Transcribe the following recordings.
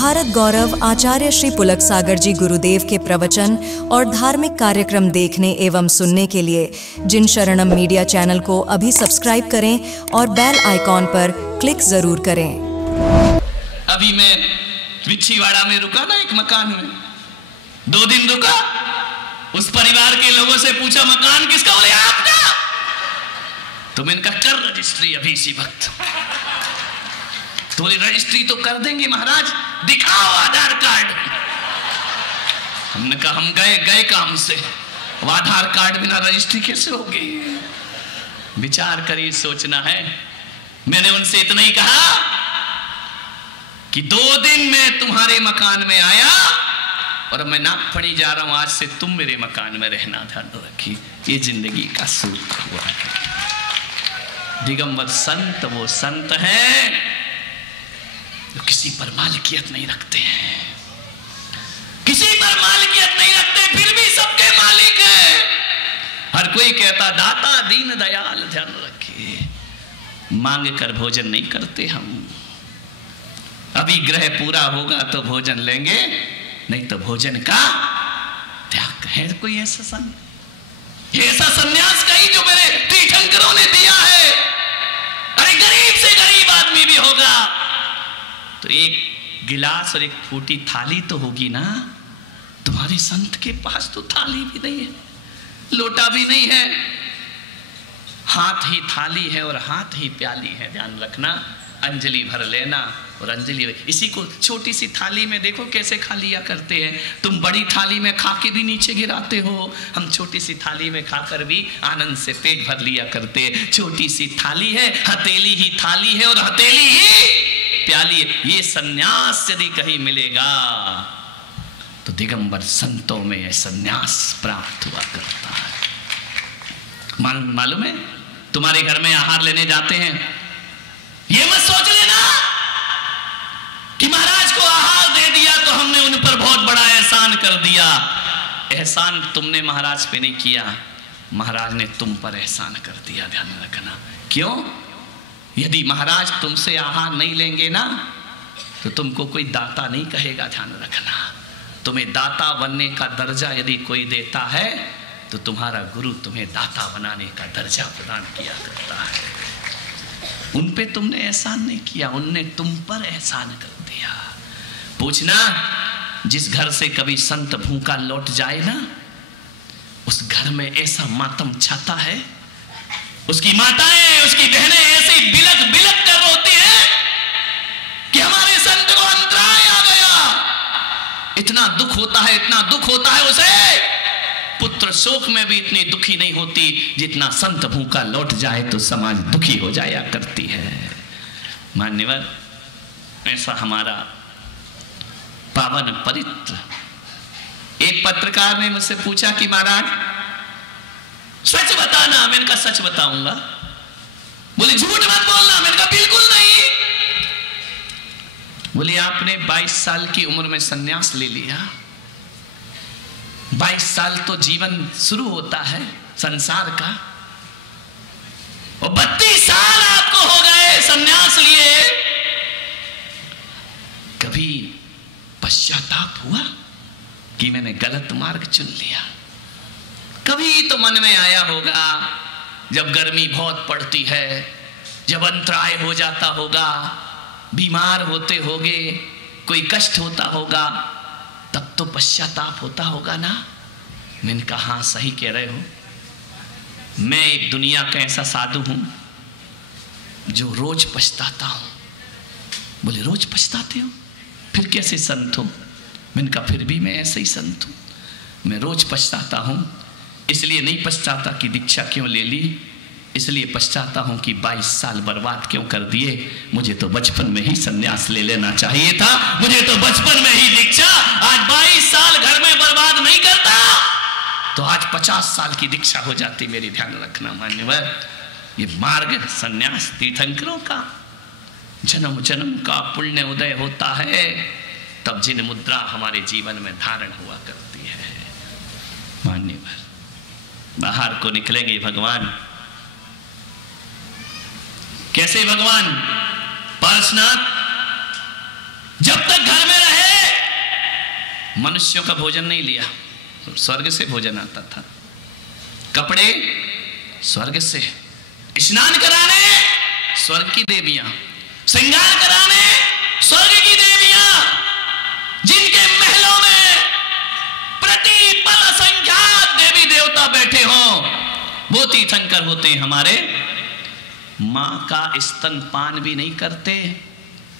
भारत गौरव आचार्य श्री पुलक सागर जी गुरुदेव के प्रवचन और धार्मिक कार्यक्रम देखने एवं सुनने के लिए जिन शरणम मीडिया चैनल को अभी सब्सक्राइब करें और बेल आइकॉन पर क्लिक जरूर करें। अभी मैं विछीवाड़ा में रुका ना, एक मकान में 2 दिन रुका। उस परिवार के लोगों से पूछा मकान किसका, बोले आपका। तो मैंने कहा कर रजिस्ट्री अभी इसी वक्त। तो बोले रजिस्ट्री तो कर देंगे महाराज, दिखाओ आधार कार्ड। हमने कहा हम गए काम से, आधार कार्ड बिना रजिस्ट्री कैसे होगी। विचार करिए, सोचना है। मैंने उनसे इतना ही कहा कि 2 दिन मैं तुम्हारे मकान में आया और मैं नागफड़ी जा रहा हूं, आज से तुम मेरे मकान में रहना। ध्यान रखिए, ये जिंदगी का सूत्र हुआ है। दिगंबर संत वो संत हैं जो किसी पर मालिकियत नहीं रखते हैं, किसी पर मालिकियत नहीं रखते, फिर भी सबके मालिक है। हर कोई कहता दाता दीन दयाल। ध्यान रखिए, मांग कर भोजन नहीं करते हम। अभी ग्रह पूरा होगा तो भोजन लेंगे, नहीं तो भोजन का त्याग है। कोई ऐसा ऐसा सन्यास का ही जो मेरे तीर्थंकरों ने दिया है। अरे गरीब से गरीब आदमी भी होगा तो एक गिलास और एक फूटी थाली तो होगी ना। तुम्हारे संत के पास तो थाली भी नहीं है, लोटा भी नहीं है, हाथ ही थाली है और हाथ ही प्याली है। ध्यान रखना, अंजलि भर लेना और अंजलि, इसी को छोटी सी थाली में देखो कैसे खा लिया करते हैं। तुम बड़ी थाली में खा के भी नीचे गिराते हो, हम छोटी सी थाली में खाकर भी आनंद से पेट भर लिया करते हैं। छोटी सी थाली है, हथेली ही थाली है और हथेली ही प्याली है। ये सन्यास यदि कहीं मिलेगा तो दिगंबर संतों में यह सन्यास प्राप्त हुआ करता है। मालूम है, तुम्हारे घर में आहार लेने जाते हैं, ये मत सोच लेना कि महाराज को आहार दे दिया तो हमने उन पर बहुत बड़ा एहसान कर दिया। एहसान तुमने महाराज पे नहीं किया, महाराज ने तुम पर एहसान कर दिया। ध्यान रखना। क्यों? यदि महाराज तुमसे आहार नहीं लेंगे ना तो तुमको कोई दाता नहीं कहेगा। ध्यान रखना, तुम्हें दाता बनने का दर्जा यदि कोई देता है तो तुम्हारा गुरु तुम्हें दाता बनाने का दर्जा प्रदान किया करता है। उन पे तुमने एहसान नहीं किया, उनने तुम पर एहसान कर दिया। पूछना, जिस घर से कभी संत भूखा लौट जाए ना, उस घर में ऐसा मातम छाता है, उसकी माताएं उसकी बहनें ऐसी बिलक बिलक कर रोती हैं कि हमारे संत को अंतराय आ गया। इतना दुख होता है, इतना दुख होता है उसे। पुत्र शोक में भी इतनी दुखी नहीं होती जितना संत भूखा लौट जाए तो समाज दुखी हो जाया करती है। मान्यवर, ऐसा हमारा पावन पवित्र। एक पत्रकार ने मुझसे पूछा कि महाराज सच बताना। मैंने कहा सच बताऊंगा। बोले झूठ मत बोलना। मैंने कहा बिल्कुल नहीं। बोले आपने 22 साल की उम्र में सन्यास ले लिया। 22 साल तो जीवन शुरू होता है संसार का, और 32 साल आपको हो गए सन्यास लिए। कभी पश्चाताप हुआ कि मैंने गलत मार्ग चुन लिया? कभी तो मन में आया होगा, जब गर्मी बहुत पड़ती है, जब अंतराय हो जाता होगा, बीमार होते होगे, कोई कष्ट होता होगा, तब तो पश्चाताप होता होगा ना। मैंने कहा हाँ सही कह रहे हो। मैं एक दुनिया का ऐसा साधु हूं जो रोज पछताता हूं। बोले रोज पछताते हो, फिर कैसे संत हो? मैंने कहा फिर भी मैं ऐसे ही संत हूं। मैं रोज पछताता हूं। इसलिए नहीं पछताता कि दीक्षा क्यों ले ली, इसलिए पछताता हूं कि 22 साल बर्बाद क्यों कर दिए। मुझे तो बचपन में ही सन्यास ले लेना चाहिए था, मुझे तो बचपन में ही दीक्षा। आज 22 साल घर में बर्बाद नहीं करता तो आज 50 साल की दीक्षा हो जाती मेरी। ध्यान रखना मान्यवर, ये मार्ग सन्यास तीर्थंकरों का जन्म जन्म का पुण्य उदय होता है, तब जिन मुद्रा हमारे जीवन में धारण हुआ करती है। मान्यवर, बाहर को निकलेंगे भगवान। कैसे भगवान? पार्श्वनाथ जब तक घर में रहे मनुष्यों का भोजन नहीं लिया, स्वर्ग से भोजन आता था। कपड़े स्वर्ग से, स्नान कराने स्वर्ग की देवियां, श्रृंगार कराने स्वर्ग की देवियां, जिनके महलों में प्रति पल असंख्यात देवी देवता बैठे हों, वो तीर्थंकर होते हैं हमारे। मां का स्तनपान भी नहीं करते।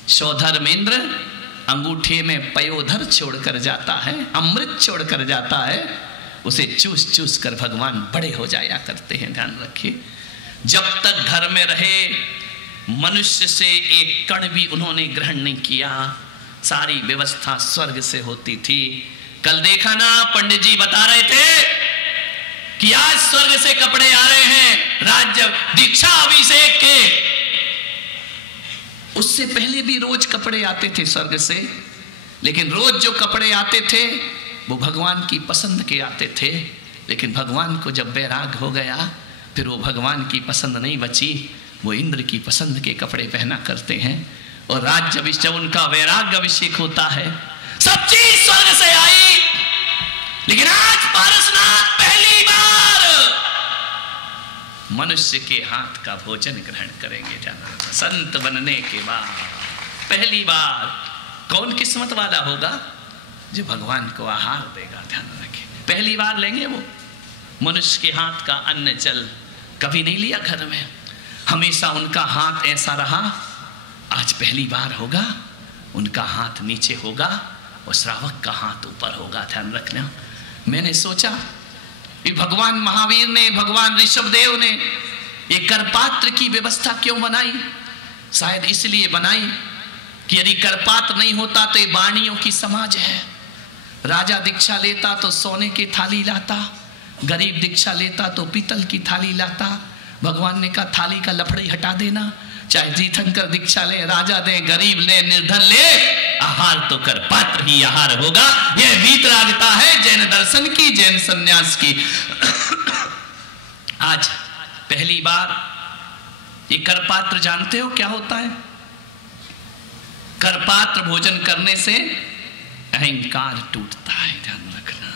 सौधर्मेंद्र अंगूठे में पयोधर छोड़कर जाता है, अमृत छोड़कर जाता है, उसे चूस चूस कर भगवान बड़े हो जाया करते हैं। ध्यान रखिए, जब तक घर में रहे मनुष्य से एक कण भी उन्होंने ग्रहण नहीं किया। सारी व्यवस्था स्वर्ग से होती थी। कल देखा ना, पंडित जी बता रहे थे कि आज स्वर्ग से कपड़े आ रहे हैं राज्य दीक्षा अभिषेक के। उससे पहले भी रोज कपड़े आते थे स्वर्ग से, लेकिन रोज जो कपड़े आते थे वो भगवान की पसंद के आते थे। लेकिन भगवान को जब वैराग हो गया, फिर वो भगवान की पसंद नहीं बची, वो इंद्र की पसंद के कपड़े पहना करते हैं। और राज्य जब उनका वैराग्य अभिषेक होता है, सब चीज स्वर्ग से आई। लेकिन आज पारसनाथ पहली बार मनुष्य के हाथ का भोजन ग्रहण करेंगे। जाना संत बनने के बाद पहली बार कौन किस्मत वाला होगा जो भगवान को आहार देगा। ध्यान रखें, पहली बार लेंगे वो। मनुष्य के हाथ का अन्न जल कभी नहीं लिया घर में, हमेशा उनका हाथ ऐसा रहा। आज पहली बार होगा, उनका हाथ नीचे होगा और श्रावक का हाथ ऊपर होगा। ध्यान रखना। मैंने सोचा कि भगवान महावीर ने, भगवान ऋषभदेव ने ये करपात्र की व्यवस्था क्यों बनाई? शायद इसलिए बनाई कि यदि करपात्र नहीं होता तो ये वाणियों की समाज है। राजा दीक्षा लेता तो सोने की थाली लाता, गरीब दीक्षा लेता तो पीतल की थाली लाता। भगवान ने कहा थाली का लफड़ी हटा देना, चाहे तीर्थंकर दीक्षा ले, राजा दे, गरीब ले, निर्धन ले, आहार तो कर पात्र ही आहार होगा। यह वीतरागता है जैन दर्शन की, जैन संन्यास की। आज पहली बार ये करपात्र जानते हो क्या होता है? करपात्र भोजन करने से अहंकार टूटता है। ध्यान रखना,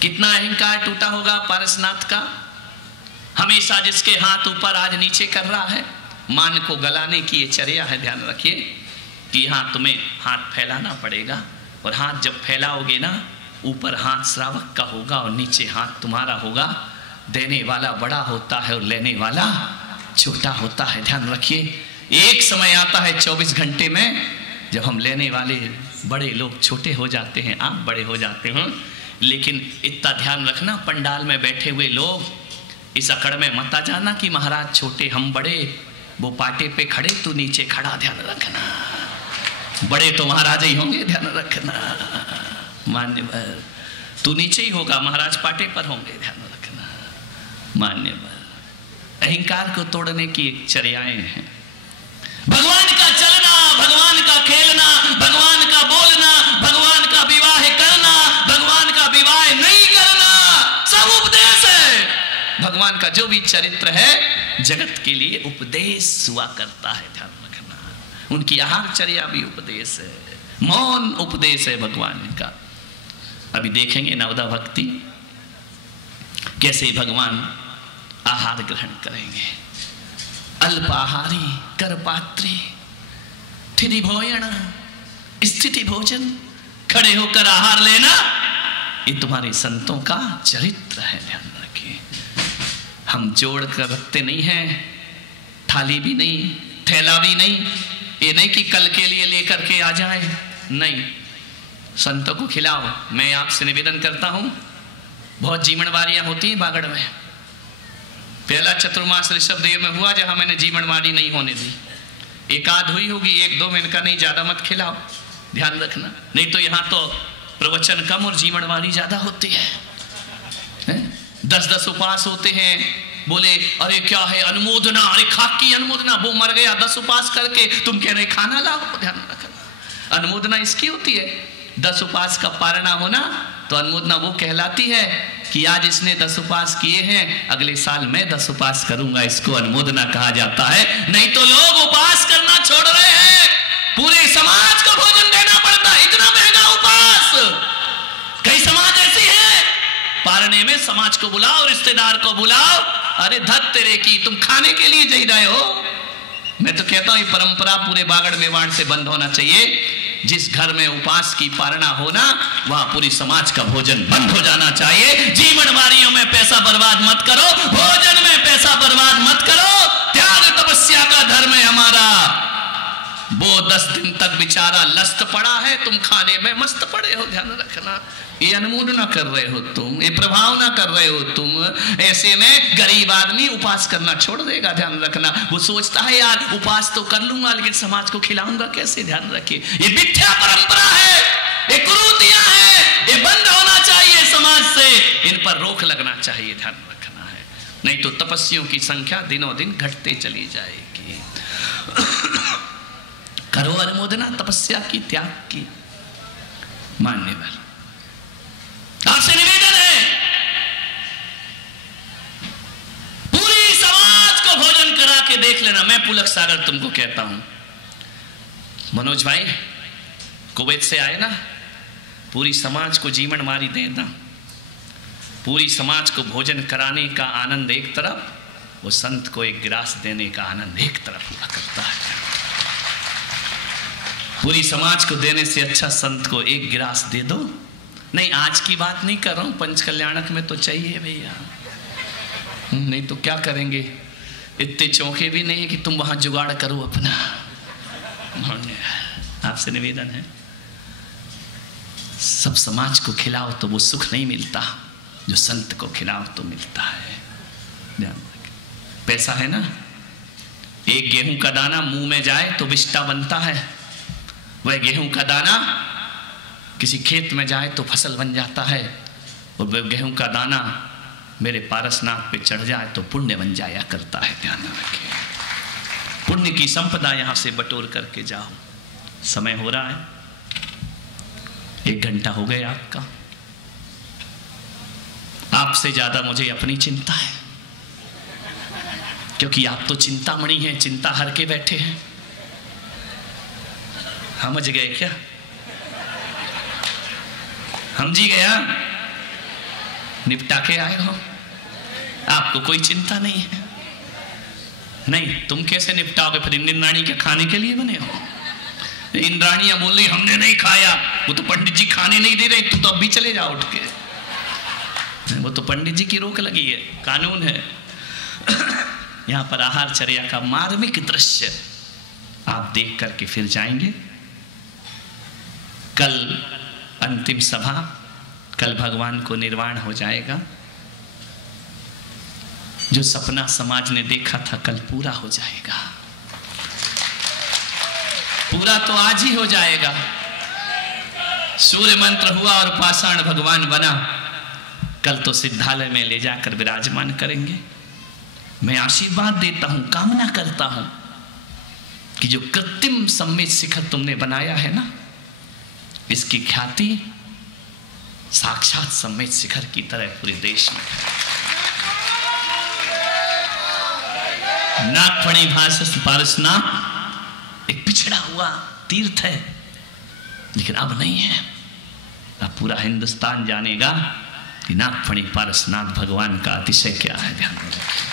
कितना अहंकार टूटा होगा पारसनाथ का। हमेशा जिसके हाथ ऊपर आज नीचे कर रहा है, मान को गलाने की ये चर्या है। ध्यान रखिए कि यहाँ तुम्हें हाथ फैलाना पड़ेगा, और हाथ जब फैलाओगे ना, ऊपर हाथ श्रावक का होगा और नीचे हाथ तुम्हारा होगा। देने वाला बड़ा होता है और लेने वाला छोटा होता है। ध्यान रखिए, एक समय आता है 24 घंटे में जब हम लेने वाले बड़े लोग छोटे हो जाते हैं, आप बड़े हो जाते हो। लेकिन इतना ध्यान रखना, पंडाल में बैठे हुए लोग इस अकड़ में मत आ जाना कि महाराज छोटे हम बड़े, वो पाटे पे खड़े तू नीचे खड़ा। ध्यान रखना, बड़े तो महाराज ही होंगे। ध्यान रखना, मान्यवर तू नीचे ही होगा, महाराज पाटे पर होंगे। ध्यान रखना, मान्यवर अहंकार को तोड़ने की एक चर्याएं हैं। भगवान का चलना, भगवान का खेलना, भगवान का बोलना, भगवान का विवाह करना, भगवान का विवाह नहीं करना, सब उपदेश है। भगवान का जो भी चरित्र है जगत के लिए उपदेश हुआ करता है। ध्यान रखना, उनकी आहारचर्या भी उपदेश है, मौन उपदेश है भगवान का। अभी देखेंगे नवदा भक्ति कैसे भगवान आहार ग्रहण करेंगे। अल्पाहारी, करपात्री, ठिरी भोजन, स्थिति भोजन, खड़े होकर आहार लेना, ये तुम्हारे संतों का चरित्र है। ध्यान रखिए, हम जोड़ कर रखते नहीं हैं, थाली भी नहीं, थैला भी नहीं। ये नहीं कि कल के लिए लेकर के आ जाए, नहीं, संतों को खिलाओ। मैं आपसे निवेदन करता हूं, बहुत जीवनवारियां होती हैं बागड़ में। पहला चतुर्मास ऋषभदेव में हुआ जहां मैंने जीवनवारी नहीं होने दी। एक आध हुई होगी, एक दो में इनका नहीं, ज्यादा मत खिलाओ। ध्यान रखना, नहीं तो यहां तो प्रवचन कम और जीवनवारी ज्यादा होती है। 10-10 उपवास होते हैं, बोले अरे क्या है अनुमोदना, अरे खाक की अनुमोदना, वो मर गया 10 उपवास करके, तुम कह रहे खाना लाओ। ध्यान रखना, अनुमोदना इसकी होती है। 10 उपवास का पारणा होना तो अनुमोदना वो कहलाती है कि आज इसने 10 उपवास किए हैं, अगले साल मैं 10 उपवास करूंगा, इसको अनुमोदना कहा जाता है। नहीं तो लोग उपवास करना छोड़ रहे हैं, पूरे समाज को भोजन देना पड़ता है, इतना महंगा उपवास। में समाज को बुलाओ, रिश्तेदार को बुलाओ। अरे धत तेरे की, तुम खाने के लिए जा रहे हो। मैं तो कहता हूं ये परंपरा पूरे बागड़ मेवाड़ से बंद होना चाहिए। जिस घर में उपास की पारणा होना, वहां पूरी समाज का भोजन बंद हो जाना चाहिए। जीवनवारियों में पैसा बर्बाद मत करो, भोजन में पैसा बर्बाद मत करो। त्याग तपस्या का धर्म है हमारा। वो 10 दिन तक बेचारा लस्त पड़ा है, तुम खाने में मस्त पड़े हो। ध्यान रखना, ये अनुमोद ना कर रहे हो तुम, ये प्रभाव ना कर रहे हो तुम। ऐसे में गरीब आदमी उपास करना छोड़ देगा। ध्यान रखना, वो सोचता है यार उपास तो कर लूंगा लेकिन समाज को खिलाऊंगा कैसे। ध्यान रखिए, ये मिथ्या परंपरा है, ये कुरीतियां है, ये बंद होना चाहिए समाज से। इन पर रोक लगना चाहिए। ध्यान रखना है, नहीं तो तपस्वियों की संख्या दिनों दिन घटते चली जाएगी। करो अनुमोदना तपस्या की, त्याग की। मान्यवर, आपसे निवेदन है, पूरी समाज को भोजन करा के देख लेना। मैं पुलक सागर तुमको कहता हूं, मनोज भाई कुवैत से आए ना, पूरी समाज को जीवन मारी देना। पूरी समाज को भोजन कराने का आनंद एक तरफ, वो संत को एक गिलास देने का आनंद एक तरफ हुआ करता है। पूरी समाज को देने से अच्छा संत को एक गिलास दे दो। नहीं, आज की बात नहीं कर रहा हूं, पंच कल्याणक में तो चाहिए भैया, नहीं तो क्या करेंगे। इतने चौके भी नहीं कि तुम वहां जुगाड़ करो अपना। आपसे निवेदन है, सब समाज को खिलाओ तो वो सुख नहीं मिलता जो संत को खिलाओ तो मिलता है। ध्यान रखें, पैसा है ना, एक गेहूं का दाना मुंह में जाए तो विष्टा बनता है, वह गेहूं का दाना किसी खेत में जाए तो फसल बन जाता है, और वह गेहूं का दाना मेरे पारसनाथ पे चढ़ जाए तो पुण्य बन जाया करता है। ध्यान रखें, पुण्य की संपदा यहां से बटोर करके जाओ। समय हो रहा है, 1 घंटा हो गया आपका। आपसे ज्यादा मुझे अपनी चिंता है, क्योंकि आप तो चिंतामणि हैं, चिंता हर के बैठे हैं। समझ गए क्या? समझ ही गया, निपटा के आए हो, आपको कोई चिंता नहीं है। नहीं, तुम कैसे निपटाओगे फिर? इंद्राणी के खाने के लिए बने हो? इंद्राणियां बोल रही हमने नहीं खाया, वो तो पंडित जी खाने नहीं दे रहे, तू तो अब भी चले जाओ उठ के। वो तो पंडित जी की रोक लगी है, कानून है। यहां पर आहार चर्या का मार्मिक दृश्य आप देख करके फिर जाएंगे। कल अंतिम सभा, कल भगवान को निर्वाण हो जाएगा। जो सपना समाज ने देखा था कल पूरा हो जाएगा, पूरा तो आज ही हो जाएगा। सूर्य मंत्र हुआ और पाषाण भगवान बना, कल तो सिद्धालय में ले जाकर विराजमान करेंगे। मैं आशीर्वाद देता हूं, कामना करता हूं कि जो कृत्रिम सम्मेद शिखर तुमने बनाया है ना, इसकी ख्याति साक्षात सम्मेद शिखर की तरह पूरे देश में। नागफणी भाषा पारसनाथ एक पिछड़ा हुआ तीर्थ है, लेकिन अब नहीं है। अब पूरा हिंदुस्तान जानेगा कि नागफणी पारसनाथ भगवान का अतिशय क्या है। ध्यान रखिए।